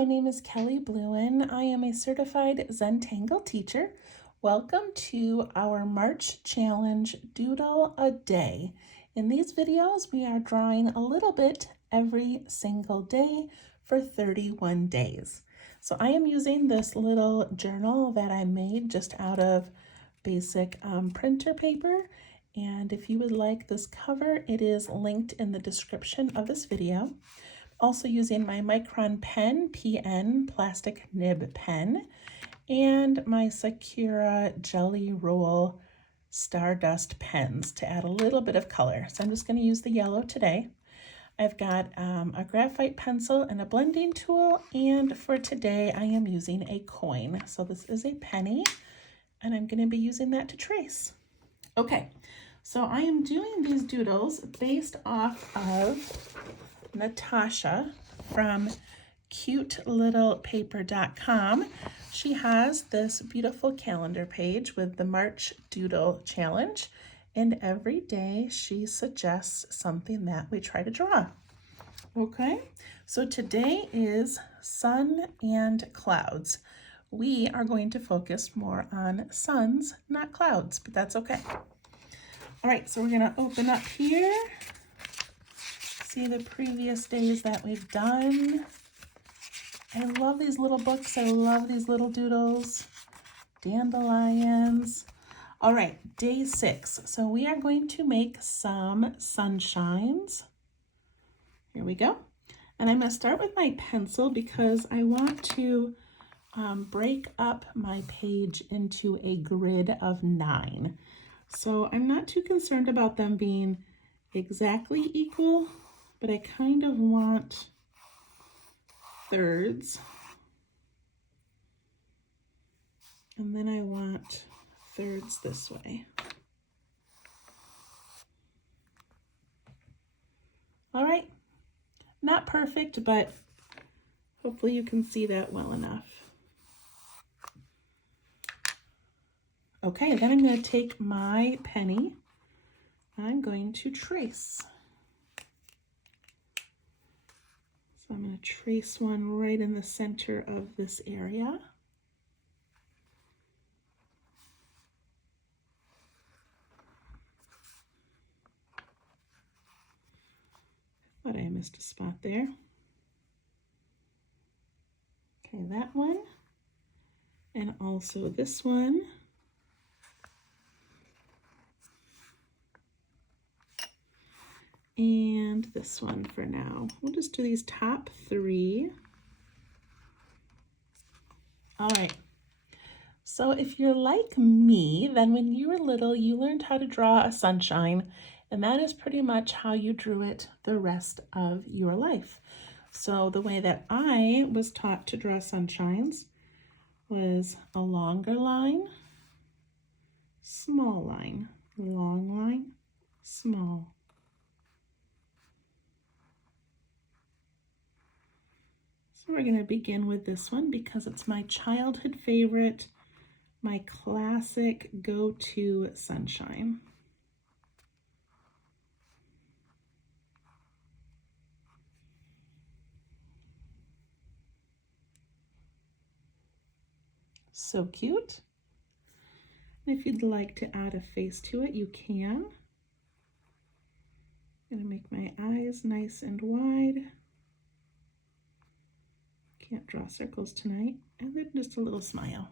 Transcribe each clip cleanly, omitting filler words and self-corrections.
my name is Kelly Bluen. I am a certified Zentangle teacher. Welcome to our March challenge, Doodle a Day. In these videos, we are drawing a little bit every single day for 31 days. So I am using this little journal that I made just out of basic printer paper. And if you would like this cover, it is linked in the description of this video. Also using my Micron PN plastic nib pen and my Sakura Jelly Roll Stardust pens to add a little bit of color. So I'm just going to use the yellow today. I've got a graphite pencil and a blending tool, and for today I am using a coin. So this is a penny, and I'm going to be using that to trace. Okay, so I am doing these doodles based off of Natasha from cutelittlepaper.com. She has this beautiful calendar page with the March Doodle Challenge, and every day she suggests something that we try to draw. Okay, so today is sun and clouds. We are going to focus more on suns, not clouds, but that's okay. All right, so we're going to open up here. See the previous days that we've done. I love these little books. I love these little doodles. Dandelions. All right, day 6. So we are going to make some sunshines. Here we go. And I'm going to start with my pencil because I want to break up my page into a grid of 9. So I'm not too concerned about them being exactly equal, but I kind of want thirds. And then I want thirds this way. All right, not perfect, but hopefully you can see that well enough. Okay, then I'm going to take my penny. I'm going to trace. So I'm going to trace one right in the center of this area. Thought I missed a spot there. Okay, that one. And also this one. And this one for now. We'll just do these top 3. All right. So if you're like me, then when you were little, you learned how to draw a sunshine, and that is pretty much how you drew it the rest of your life. So the way that I was taught to draw sunshines was a longer line, small line, long line, small. So we're going to begin with this one because it's my childhood favorite, my classic go-to sunshine. So cute. And if you'd like to add a face to it, you can. I'm going to make my eyes nice and wide. Can't draw circles tonight. And then just a little smile.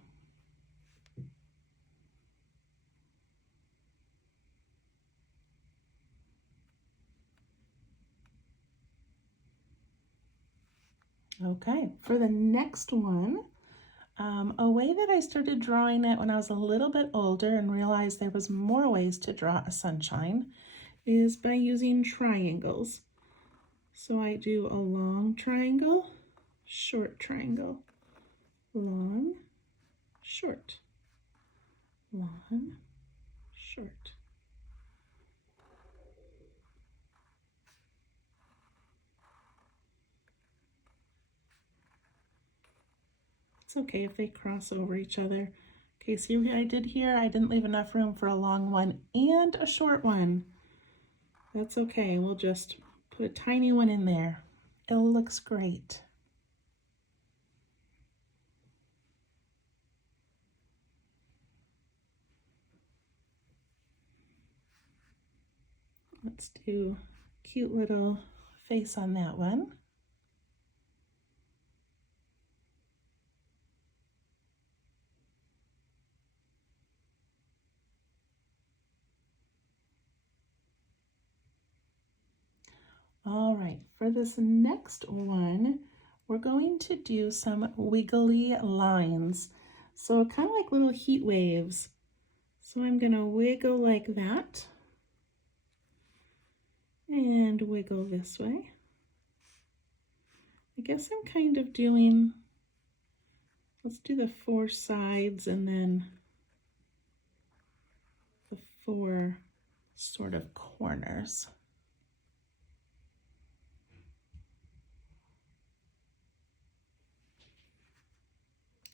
Okay, for the next one, a way that I started drawing it when I was a little bit older and realized there was more ways to draw a sunshine is by using triangles. So I do a long triangle, short triangle, long, short, long, short. It's okay if they cross over each other. Okay, see what I did here? I didn't leave enough room for a long one and a short one. That's okay, we'll just put a tiny one in there. It looks great. Let's do a cute little face on that one. All right, for this next one, we're going to do some wiggly lines. So kind of like little heat waves. So I'm gonna wiggle like that and wiggle this way. I guess I'm kind of doing, let's do the 4 sides and then the 4 sort of corners.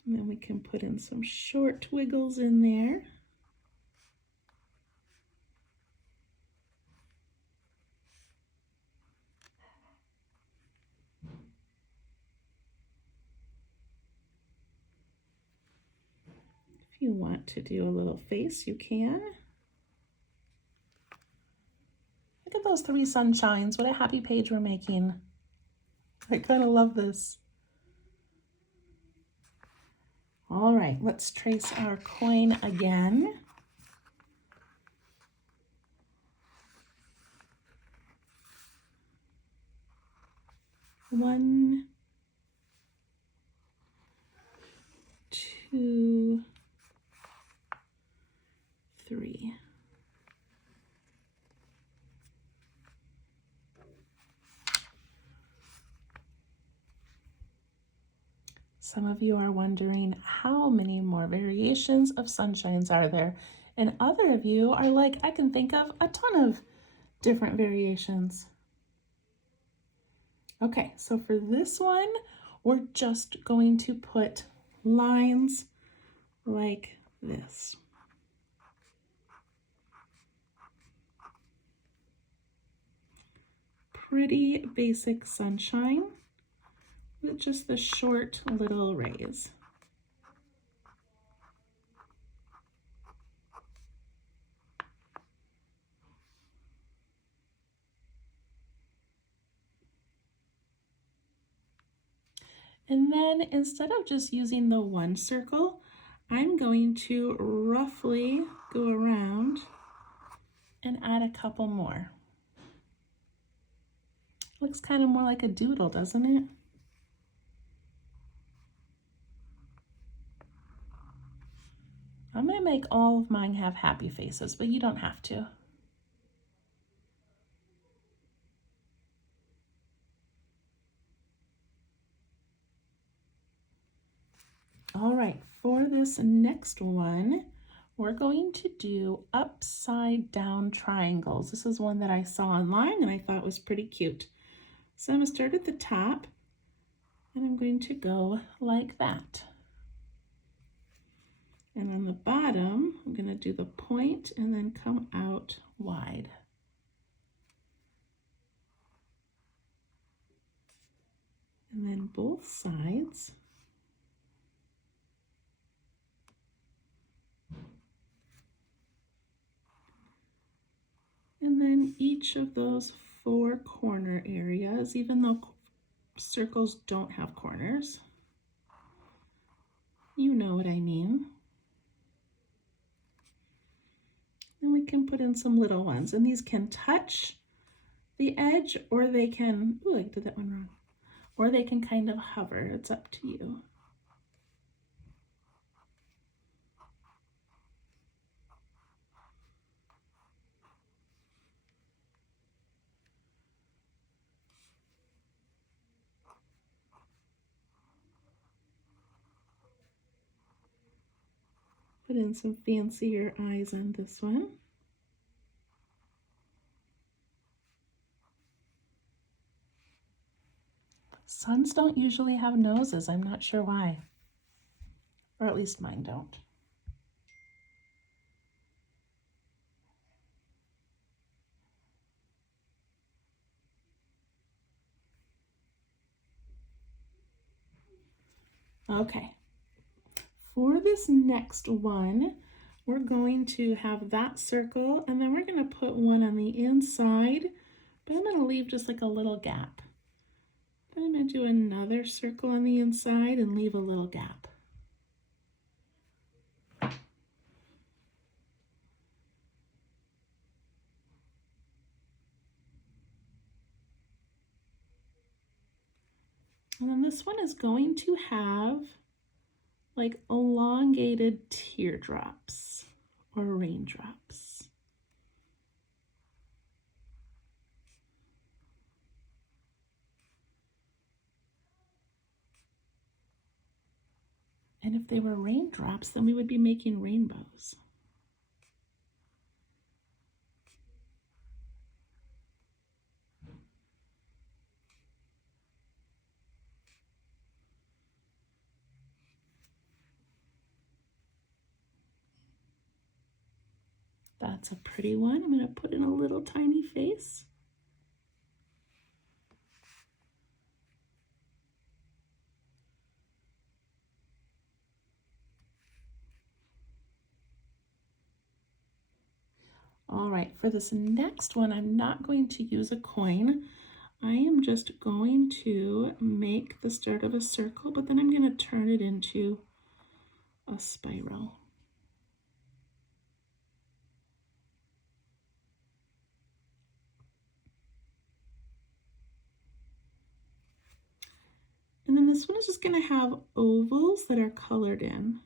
And then we can put in some short wiggles in there. If you want to do a little face, you can. Look at those 3 sunshines. What a happy page we're making. I kind of love this. All right, let's trace our coin again. One, 2, 3. Some of you are wondering how many more variations of sunshines are there? And other of you are like, I can think of a ton of different variations. Okay, so for this one, we're just going to put lines like this. Pretty basic sunshine with just the short little rays. And then instead of just using the one circle, I'm going to roughly go around and add a couple more. Looks kind of more like a doodle, doesn't it? I'm going to make all of mine have happy faces, but you don't have to. All right, for this next one, we're going to do upside down triangles. This is one that I saw online and I thought was pretty cute. So I'm going to start at the top and I'm going to go like that. And on the bottom, I'm going to do the point and then come out wide. And then both sides. And then each of those 4 corner areas, even though circles don't have corners, you know what I mean. And we can put in some little ones, and these can touch the edge or they can, ooh, I did that one wrong, or they can kind of hover. It's up to you. Put in some fancier eyes on this one. Suns don't usually have noses. I'm not sure why. Or at least mine don't. Okay. For this next one, we're going to have that circle, and then we're going to put one on the inside, but I'm going to leave just like a little gap. Then I'm going to do another circle on the inside and leave a little gap. And then this one is going to have like elongated teardrops or raindrops. And if they were raindrops, then we would be making rainbows. That's a pretty one. I'm going to put in a little tiny face. All right, for this next one, I'm not going to use a coin. I am just going to make the start of a circle, but then I'm going to turn it into a spiral. And then this one is just going to have ovals that are colored in.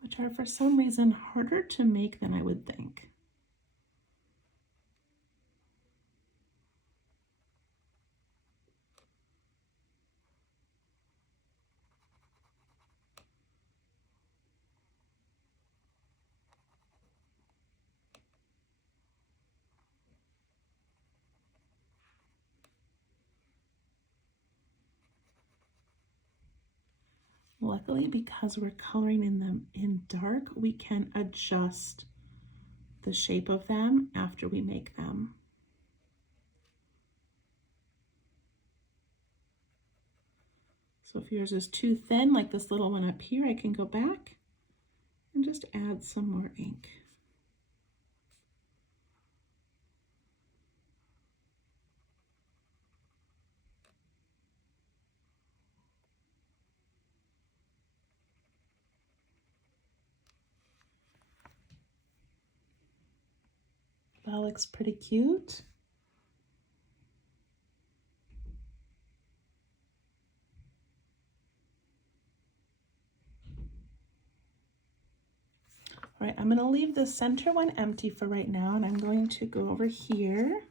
Which are for some reason harder to make than I would think. Luckily, because we're coloring in them in dark, we can adjust the shape of them after we make them. So if yours is too thin, like this little one up here, I can go back and just add some more ink. That looks pretty cute. All right, I'm going to leave the center one empty for right now, and I'm going to go over here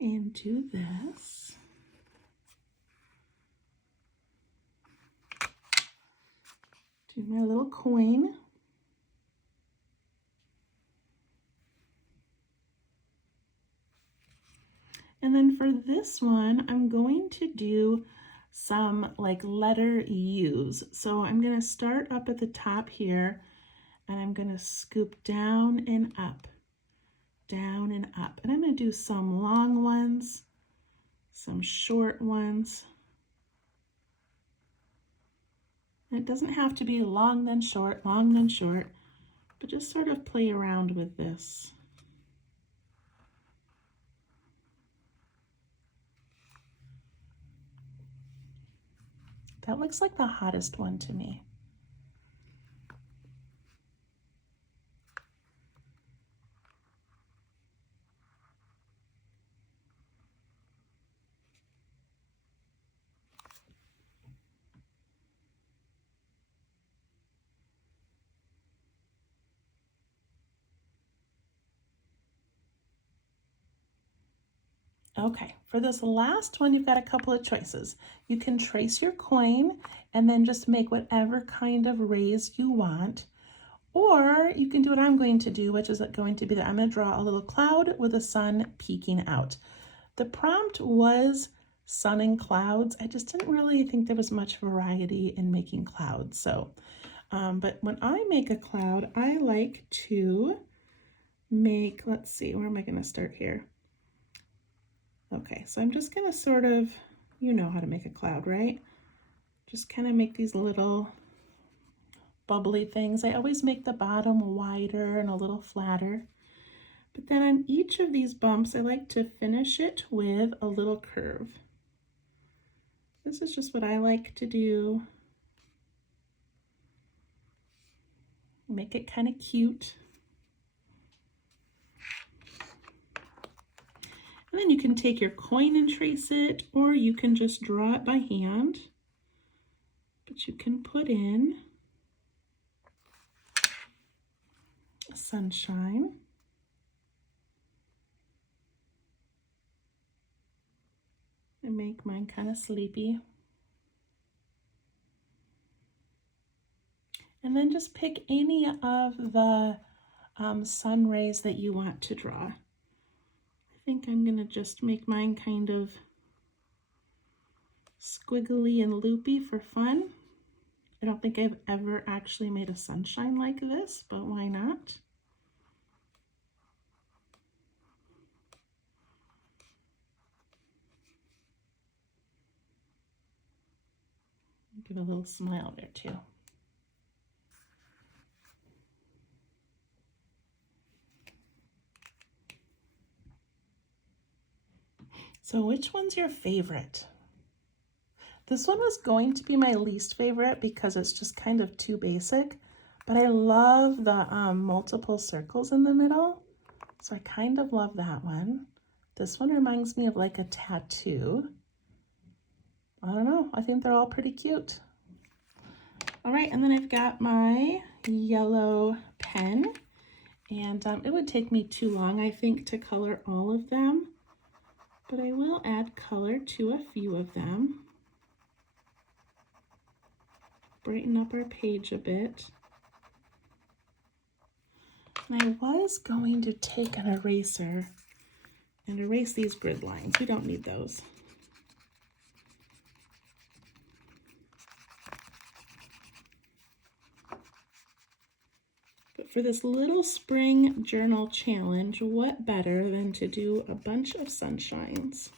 and do this. Do my little coin. And then for this one, I'm going to do some like letter U's. So I'm going to start up at the top here, and I'm going to scoop down and up, down and up. And I'm going to do some long ones, some short ones. And it doesn't have to be long then short, but just sort of play around with this. That looks like the hottest one to me. Okay, for this last one, you've got a couple of choices. You can trace your coin and then just make whatever kind of rays you want. Or you can do what I'm going to do, which is going to be that I'm going to draw a little cloud with the sun peeking out. The prompt was sun and clouds. I just didn't really think there was much variety in making clouds. So, but when I make a cloud, I like to make, let's see, where am I going to start here? Okay, so I'm just gonna sort of, you know how to make a cloud, right? Just kind of make these little bubbly things. I always make the bottom wider and a little flatter. But then on each of these bumps, I like to finish it with a little curve. This is just what I like to do. Make it kind of cute. And then you can take your coin and trace it, or you can just draw it by hand. But you can put in sunshine. And make mine kind of sleepy. And then just pick any of the sun rays that you want to draw. I think I'm gonna just make mine kind of squiggly and loopy for fun. I don't think I've ever actually made a sunshine like this, but why not? Give a little smile there too. So which one's your favorite? This one was going to be my least favorite because it's just kind of too basic, but I love the multiple circles in the middle. So I kind of love that one. This one reminds me of like a tattoo. I don't know, I think they're all pretty cute. All right, and then I've got my yellow pen, and it would take me too long, I think, to color all of them, but I will add color to a few of them. Brighten up our page a bit. And I was going to take an eraser and erase these grid lines. We don't need those. But for this little spring journal challenge, what better than to do a bunch of sunshines?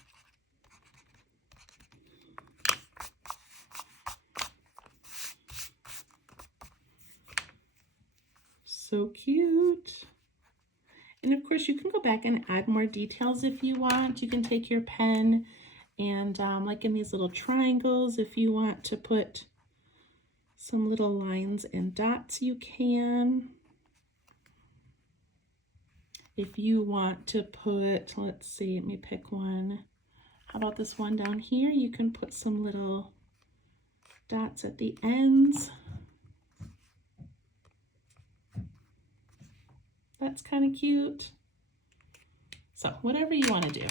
So cute. And of course you can go back and add more details if you want. You can take your pen and like in these little triangles, if you want to put some little lines and dots, you can. If you want to put, let's see, let me pick one. How about this one down here? You can put some little dots at the ends. That's kind of cute. So whatever you want to do.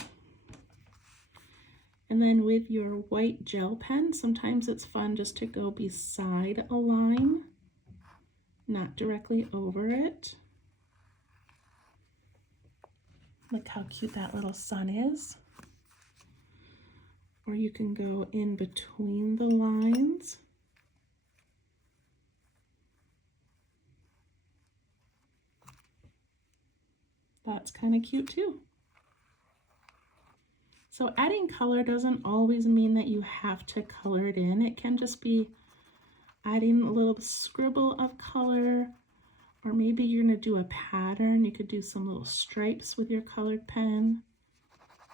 And then with your white gel pen, sometimes it's fun just to go beside a line, not directly over it. Look how cute that little sun is. Or you can go in between the lines. That's kind of cute too. So adding color doesn't always mean that you have to color it in. It can just be adding a little scribble of color, or maybe you're gonna do a pattern. You could do some little stripes with your colored pen.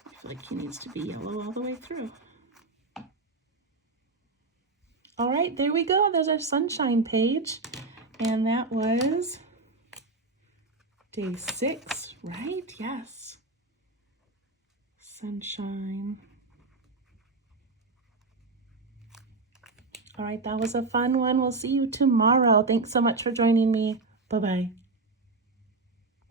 I feel like he needs to be yellow all the way through. All right, there we go. There's our sunshine page. And that was day 6, right? Yes. Sunshine. All right, that was a fun one. We'll see you tomorrow. Thanks so much for joining me. Bye-bye.